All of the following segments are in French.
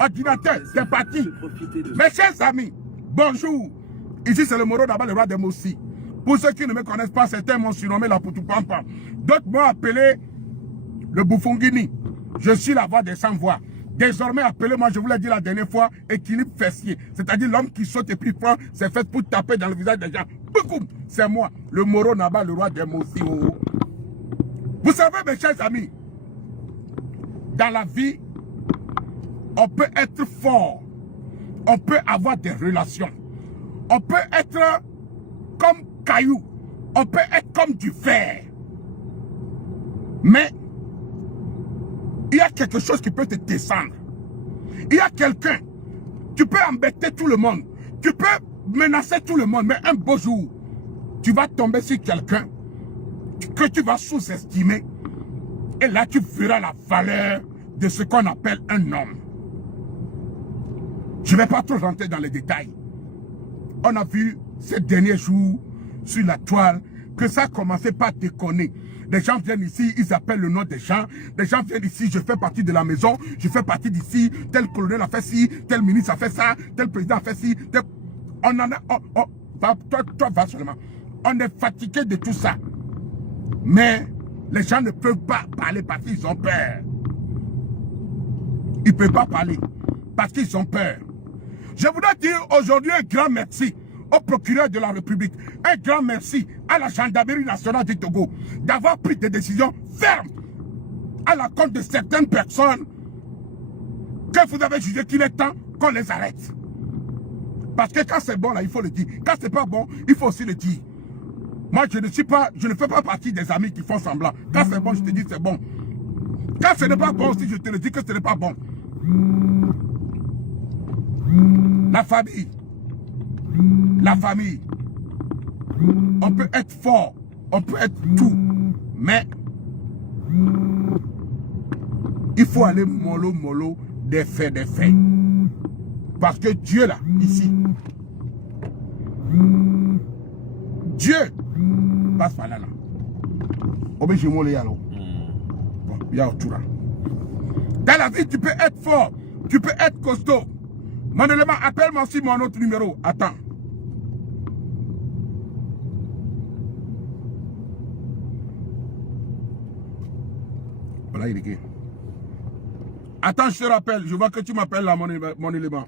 ordinateur, c'est parti. Mes chers amis, bonjour. Ici, c'est le Moro d'abord, le roi des Mossi. Pour ceux qui ne me connaissent pas, certains m'ont surnommé la Poutoupampam. D'autres m'ont appelé le Boufongini. Je suis la voix des sans-voix. Désormais, appelez-moi, je vous l'ai dit la dernière fois, équilibre fessier. C'est-à-dire l'homme qui saute et puis prend ses fesses pour taper dans le visage des gens. C'est moi, le Moro Naba, le roi des Mossi. Vous savez, mes chers amis, dans la vie, on peut être fort, on peut avoir des relations, on peut être comme caillou, on peut être comme du fer. Mais il y a quelque chose qui peut te descendre. Il y a quelqu'un, tu peux embêter tout le monde, tu peux menacer tout le monde, mais un beau jour, tu vas tomber sur quelqu'un que tu vas sous-estimer. Et là, tu verras la valeur de ce qu'on appelle un homme. Je ne vais pas trop rentrer dans les détails. On a vu ces derniers jours sur la toile que ça a commencé par déconner. Les gens viennent ici, ils appellent le nom des gens. Les gens viennent ici, je fais partie de la maison, je fais partie d'ici, tel colonel a fait ci, tel ministre a fait ça, tel président a fait ci. On en a... toi, va seulement. On est fatigué de tout ça. Mais les gens ne peuvent pas parler parce qu'ils ont peur. Ils ne peuvent pas parler parce qu'ils ont peur. Je voudrais dire aujourd'hui un grand merci au procureur de la République, un grand merci à la gendarmerie nationale du Togo d'avoir pris des décisions fermes à la compte de certaines personnes que vous avez jugé qu'il est temps qu'on les arrête. Parce que quand c'est bon, là, il faut le dire. Quand c'est pas bon, il faut aussi le dire. Moi, je ne fais pas partie des amis qui font semblant. Quand c'est bon, je te dis c'est bon. Quand ce n'est pas bon aussi, je te le dis que ce n'est pas bon. La famille. La famille. On peut être fort. On peut être tout. Mais il faut aller mollo des faits. Parce que Dieu là, ici. Dieu passe par là. Dans la vie, tu peux être fort. Tu peux être costaud. Mon élément, appelle-moi aussi mon autre numéro. Attends. Voilà, il est. Attends, je te rappelle. Je vois que tu m'appelles là, mon élément.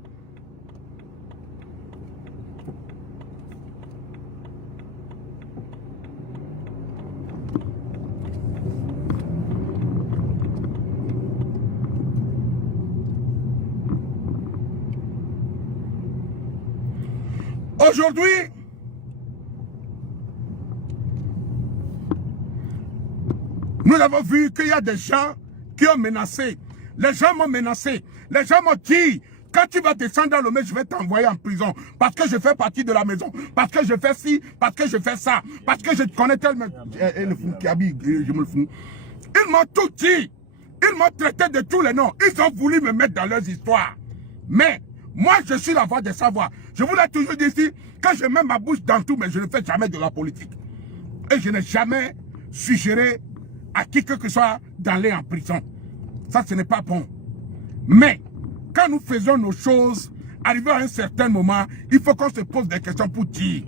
Aujourd'hui, nous avons vu qu'il y a des gens qui ont menacé. Les gens m'ont menacé. Les gens m'ont dit, quand tu vas descendre dans le mai, je vais t'envoyer en prison. Parce que je fais partie de la maison. Parce que je fais ci, parce que je fais ça. Parce que je connais tellement... Et le fou qui habille, je me le fous. Ils m'ont tout dit. Ils m'ont traité de tous les noms. Ils ont voulu me mettre dans leurs histoires. Mais... moi, je suis la voix des savoirs. Je vous l'ai toujours dit ici, quand je mets ma bouche dans tout, mais je ne fais jamais de la politique. Et je n'ai jamais suggéré à qui que ce soit d'aller en prison. Ça, ce n'est pas bon. Mais, quand nous faisons nos choses, arrivé à un certain moment, il faut qu'on se pose des questions pour dire.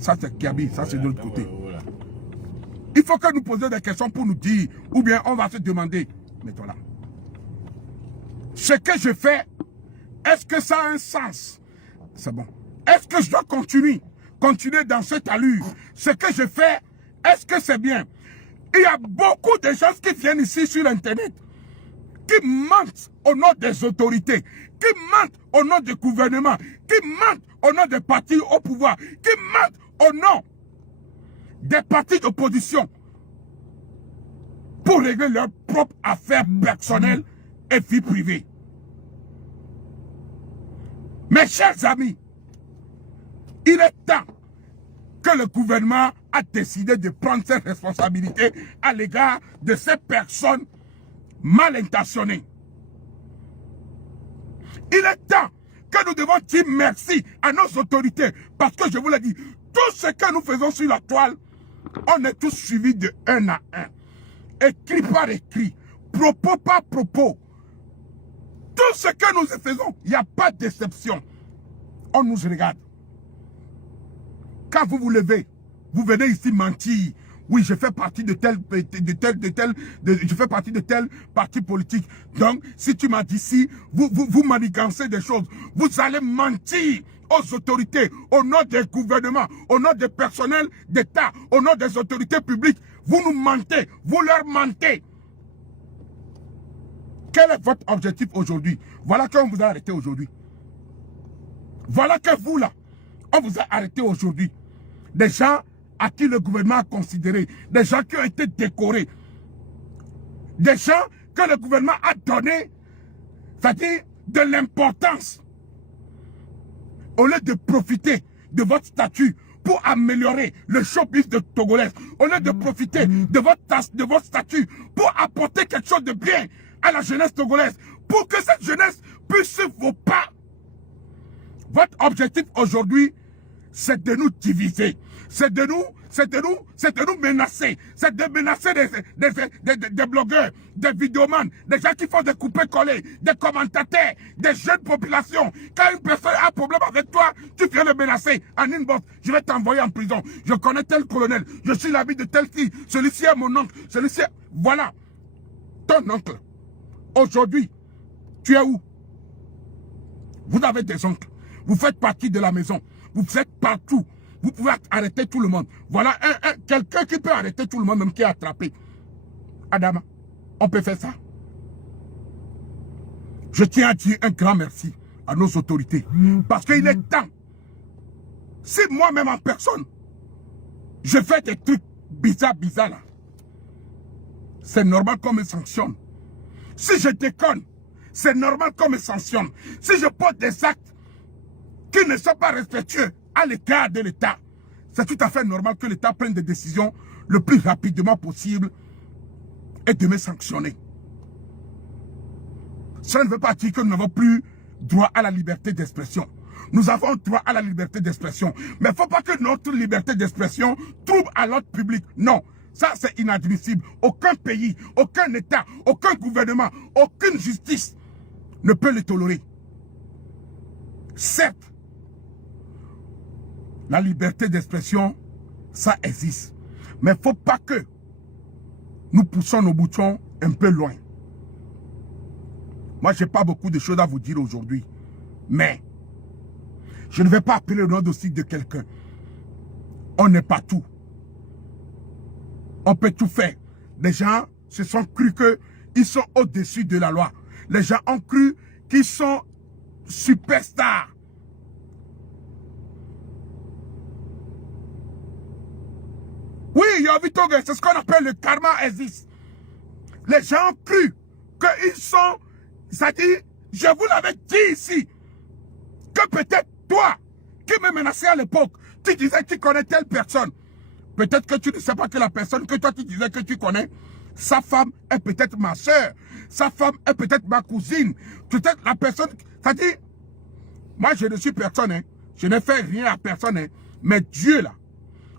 Ça, c'est Kiabi, ça, c'est de l'autre côté. Il faut que nous posions des questions pour nous dire, ou bien on va se demander, mets-toi là. Ce que je fais, est-ce que ça a un sens? C'est bon. Est-ce que je dois continuer dans cette allure? Ce que je fais, est-ce que c'est bien? Il y a beaucoup de gens qui viennent ici sur Internet, qui mentent au nom des autorités, qui mentent au nom du gouvernement, qui mentent au nom des partis au pouvoir, qui mentent au nom des partis d'opposition pour régler leurs propres affaires personnelles et vie privée. Mes chers amis, il est temps que le gouvernement a décidé de prendre ses responsabilités à l'égard de ces personnes mal intentionnées. Il est temps que nous devons dire merci à nos autorités parce que je vous l'ai dit, tout ce que nous faisons sur la toile, on est tous suivis de un à un, écrit par écrit, propos par propos. Tout Tout ce que nous faisons, il n'y a pas de déception. On nous regarde. Quand vous vous levez, vous venez ici mentir. Oui, je fais partie de je fais partie de tel parti politique. Donc, si tu m'as dit si, vous manigancez des choses. Vous allez mentir aux autorités, au nom des gouvernements, au nom des personnels d'État, au nom des autorités publiques. Vous nous mentez, vous leur mentez. Quel est votre objectif aujourd'hui? Voilà qu'on vous a arrêté aujourd'hui. Voilà que vous là, on vous a arrêté aujourd'hui. Des gens à qui le gouvernement a considéré, des gens qui ont été décorés, des gens que le gouvernement a donné, c'est-à-dire de l'importance, au lieu de profiter de votre statut pour améliorer le showbiz de Togolais, au lieu de profiter de votre statut pour apporter quelque chose de bien à la jeunesse togolaise, pour que cette jeunesse puisse suivre vos pas. Votre objectif aujourd'hui, c'est de nous diviser, c'est de nous menacer, c'est de menacer des blogueurs, des vidéomans, des gens qui font des coupés-collés, des commentateurs, des jeunes populations. Quand une personne a un problème avec toi, tu viens le menacer en inbox, je vais t'envoyer en prison. Je connais tel colonel, je suis l'ami de tel qui, celui-ci est mon oncle, celui-ci est... Voilà, ton oncle. Aujourd'hui, tu es où? Vous avez des oncles, vous faites partie de la maison, vous êtes partout. Vous pouvez arrêter tout le monde. Voilà quelqu'un qui peut arrêter tout le monde, même qui est attrapé. Adama, on peut faire ça. Je tiens à dire un grand merci à nos autorités. Parce qu'il est temps. Si moi-même en personne, je fais des trucs bizarres là, c'est normal qu'on me sanctionne. Si je déconne, c'est normal qu'on me sanctionne. Si je pose des actes qui ne sont pas respectueux à l'égard de l'État, c'est tout à fait normal que l'État prenne des décisions le plus rapidement possible et de me sanctionner. Ça ne veut pas dire que nous n'avons plus droit à la liberté d'expression. Nous avons droit à la liberté d'expression. Mais il ne faut pas que notre liberté d'expression trouble à l'ordre public. Non, ça c'est inadmissible. Aucun pays, aucun État, aucun gouvernement, aucune justice ne peut le tolérer. Certes, la liberté d'expression, ça existe. Mais il ne faut pas que nous poussons nos boutons un peu loin. Moi, je n'ai pas beaucoup de choses à vous dire aujourd'hui. Mais je ne vais pas appeler le nom aussi de quelqu'un. On n'est pas tout. On peut tout faire. Les gens se sont cru qu'ils sont au-dessus de la loi. Les gens ont cru qu'ils sont superstars. Oui, Yovitoge, c'est ce qu'on appelle le karma existe. Les gens ont cru qu'ils sont, c'est-à-dire, je vous l'avais dit ici, que peut-être toi, qui me menaçais à l'époque, tu disais que tu connais telle personne. Peut-être que tu ne sais pas que la personne que toi tu disais que tu connais, sa femme est peut-être ma soeur, sa femme est peut-être ma cousine, peut-être la personne, c'est-à-dire, moi je ne suis personne, hein, je ne fais rien à personne, hein, mais Dieu là,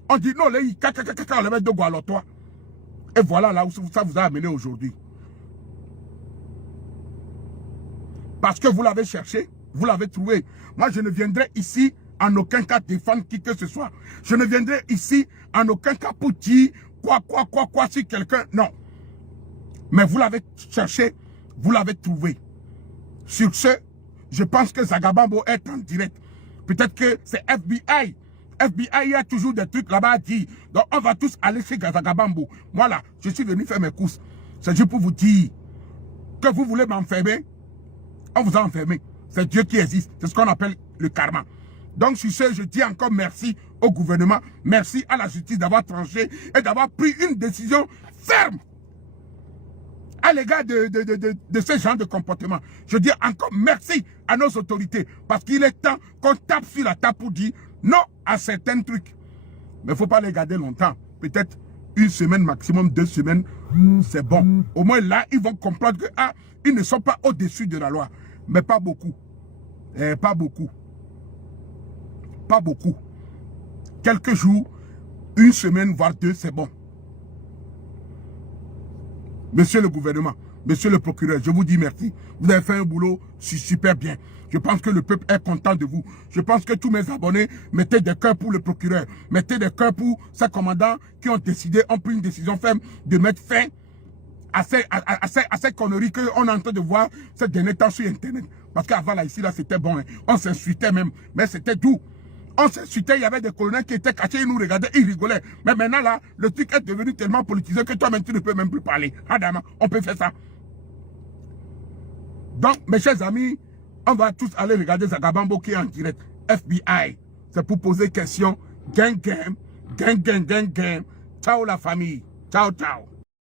on dit non, on le met de bois à toi. Et voilà là où ça vous a amené aujourd'hui. Parce que vous l'avez cherché, vous l'avez trouvé. Moi, je ne viendrai ici en aucun cas défendre qui que ce soit. Je ne viendrai ici en aucun cas pour dire quoi sur quelqu'un. Non. Mais vous l'avez cherché, vous l'avez trouvé. Sur ce, je pense que Zagabambo est en direct. Peut-être que c'est FBI. FBI, il y a toujours des trucs là-bas à dire. Donc, on va tous aller chez Zagabambo. Moi, là, je suis venu faire mes courses. C'est juste pour vous dire que vous voulez m'enfermer. On vous a enfermé. C'est Dieu qui existe. C'est ce qu'on appelle le karma. Donc, sur ce, je dis encore merci au gouvernement. Merci à la justice d'avoir tranché et d'avoir pris une décision ferme à l'égard de ce genre de comportement. Je dis encore merci à nos autorités. Parce qu'il est temps qu'on tape sur la table pour dire non à certains trucs. Mais il ne faut pas les garder longtemps. Peut-être une semaine, maximum 2 semaines, c'est bon. Au moins là, ils vont comprendre que ils ne sont pas au-dessus de la loi. Mais pas beaucoup. Pas beaucoup. Pas beaucoup. Quelques jours, 1 semaine, voire 2, c'est bon. Monsieur le gouvernement, Monsieur le procureur, je vous dis merci. Vous avez fait un boulot super bien. Je pense que le peuple est content de vous. Je pense que tous mes abonnés mettaient des cœurs pour le procureur. Mettez des cœurs pour ces commandants qui ont pris une décision ferme de mettre fin à ces conneries qu'on est en train de voir ces derniers temps sur Internet. Parce qu'avant, là, ici, là, c'était bon. Hein. On s'insultait même. Mais c'était doux. On s'insultait, il y avait des colonels qui étaient cachés, ils nous regardaient, ils rigolaient. Mais maintenant, là, le truc est devenu tellement politisé que toi-même, tu ne peux même plus parler. Adama, on peut faire ça. Donc, mes chers amis, on va tous aller regarder Zagabambo qui est en direct. FBI. C'est pour poser question. Gang, gang. Gang, gang, gang, gang. Ciao la famille. Ciao, ciao.